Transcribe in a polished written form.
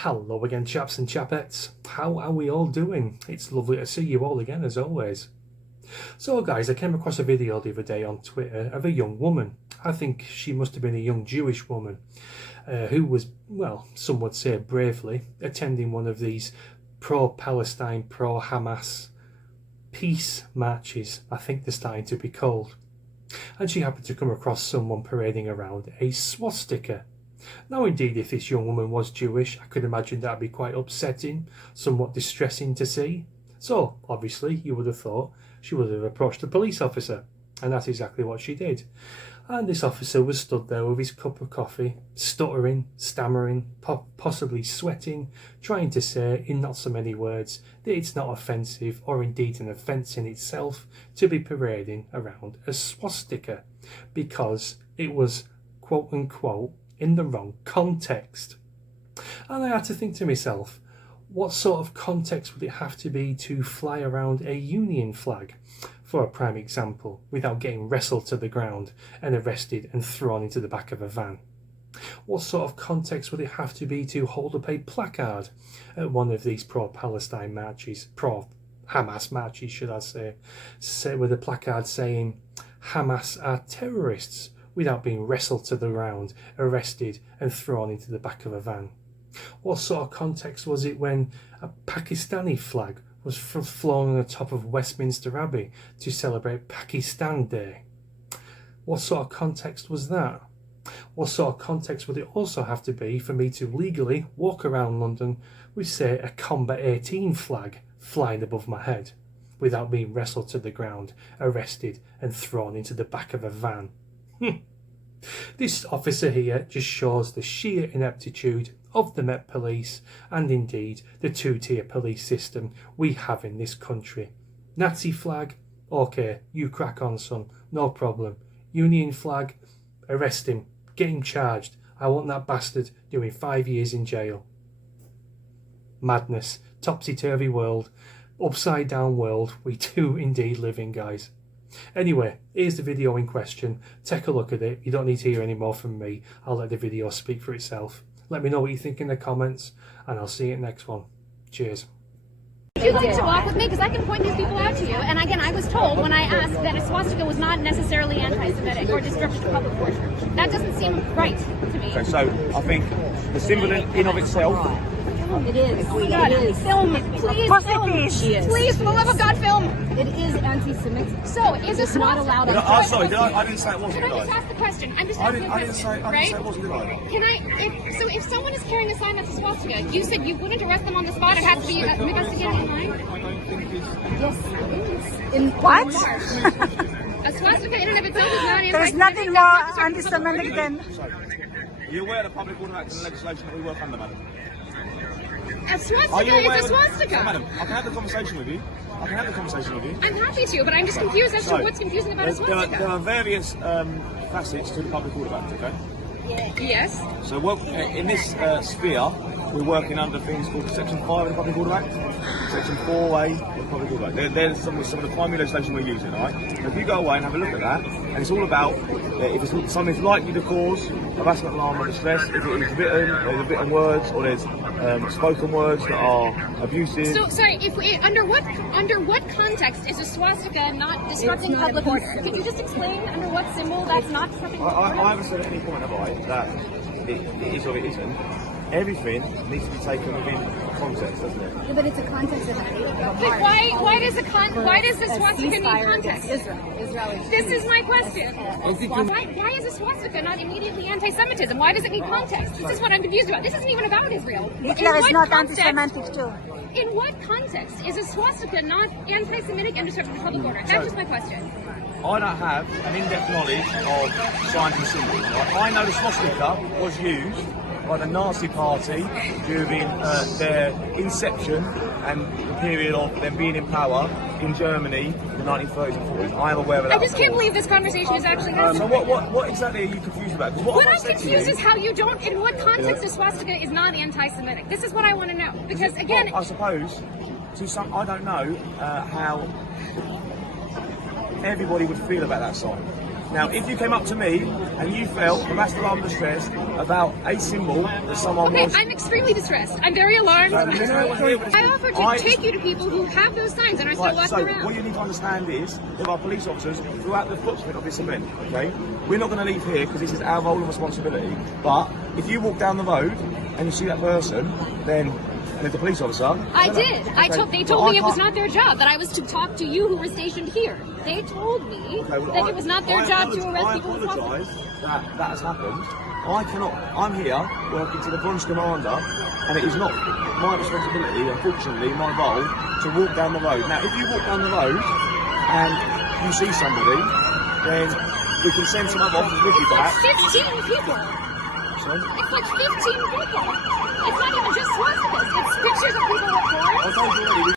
Hello again, chaps and chapettes. How are we all doing? It's lovely to see you all again, as always. So guys, I came across a video the other day on Twitter of a young woman. I think she must have been a young Jewish woman who was, well, some would say bravely, attending one of these pro-Palestine, pro-Hamas peace marches, I think they're starting to be called. And she happened to come across someone parading around a swastika. Now indeed, if this young woman was Jewish, I could imagine that would be quite upsetting, somewhat distressing to see. So, obviously, you would have thought she would have approached a police officer, and that's exactly what she did. And this officer was stood there with his cup of coffee, stuttering, stammering, possibly sweating, trying to say, in not so many words, that it's not offensive, or indeed an offence in itself, to be parading around a swastika, because it was, quote-unquote, in the wrong context. And I had to think to myself, what sort of context would it have to be to fly around a Union flag, for a prime example, without getting wrestled to the ground and arrested and thrown into the back of a van? What sort of context would it have to be to hold up a placard at one of these pro-Palestine marches, pro-Hamas marches should I say, with a placard saying Hamas are terrorists, without being wrestled to the ground, arrested and thrown into the back of a van? What sort of context was it when a Pakistani flag was flown on the top of Westminster Abbey to celebrate Pakistan Day? What sort of context was that? What sort of context would it also have to be for me to legally walk around London with, say, a Combat 18 flag flying above my head, without being wrestled to the ground, arrested and thrown into the back of a van? This officer here just shows the sheer ineptitude of the Met Police and indeed the two-tier police system we have in this country. Nazi flag, okay, you crack on son, no problem. Union flag, arrest him, get him charged. I want that bastard doing 5 years in jail. Madness, topsy-turvy world, upside down world we do indeed live in, guys. Anyway, here's the video in question. Take a look at it. You don't need to hear any more from me. I'll let the video speak for itself. Let me know what you think in the comments, and I'll see you at the next one. Cheers. Would you like to walk with me? Because I can point these people out to you. And again, I was told when I asked that a swastika was not necessarily anti-Semitic or destruction of public worship. That doesn't seem right to me. Okay, so I think the symbol in of itself. It is. Oh my God, film it. Please, film. Please, for the love of God, film. It is anti-Semitic. So, is this not allowed? I'm sorry, I didn't say it wasn't. Can I just ask the question? I'm just asking a question, I didn't say it wasn't good. Can I, if someone is carrying a sign that's a swastika, you said you wouldn't arrest them on the spot, it has to be investigated online? I don't think it is. Yes, it is. In What? A swastika in and of itself is not anti-Semitic. There's nothing more anti-Semitic than... You're aware of the Public Order Act and the legislation that we work under, madam? A swastika is a swastika. Madam, I can have the conversation with you. I'm happy to, but I'm just confused as to what's confusing about a swastika. There are various facets to the Public Order Act, okay? Yes. So in this sphere, we're working under things called Section 5 of the Public Order Act, Section 4A of the Public Order Act. There's some of the primary legislation we're using, all right? So if you go away and have a look at that, and it's all about if something's likely to cause harassment, alarm or distress, if it is written, there's written words, or there's spoken words that are abusive. So, sorry, under what context is a swastika not disrupting public order? Could you just explain under what symbol that's not disrupting public order? I haven't said at any point, have I, that it is or it isn't. Everything needs to be taken within context, doesn't it? Yeah, but it's a context of but why does the swastika need context? Israel. This is my question. Why is a swastika not immediately anti-Semitism? Why does it need context? This is what I'm confused about. This isn't even about Israel. Hitler is not anti-Semitic too. In what context is a swastika not anti-Semitic and disruptive to public order? That's just my question. I don't have an in-depth knowledge of signs and symbols. Right? I know the swastika was used by the Nazi Party during their inception and the period of them being in power in Germany in the 1930s and 40s. I am aware of that. I just can't believe this conversation is actually happening. So what exactly are you confused about? What I'm confused is how you don't, in what context a swastika is not anti-Semitic. This is what I want to know. Because again... I suppose, I don't know how everybody would feel about that sign. Now, if you came up to me and you felt harassed, alarmed, distressed about a symbol that someone Okay, was... I'm extremely distressed. I'm very alarmed. I offered to take you to people who have those signs and are still Right, walking so around. what you need to understand is, with our police officers, throughout the footprint of this event, okay, we're not going to leave here because this is our role and responsibility. But if you walk down the road and you see that person, then there's a police officer. I did. Okay, They but told me I it was can't- not their job, that I was to talk to you who were stationed here. They told me Okay, well, that it was not their job to arrest I people with apologise that that has happened. I'm here working to the Bronze Commander, and it is not my responsibility, unfortunately, my role, to walk down the road. Now, if you walk down the road and you see somebody, then we can send some other officers with you It's like back. 15 people. Sorry? It's like 15 people. It's not even just swastikas. It's pictures of people with horns. I told you already,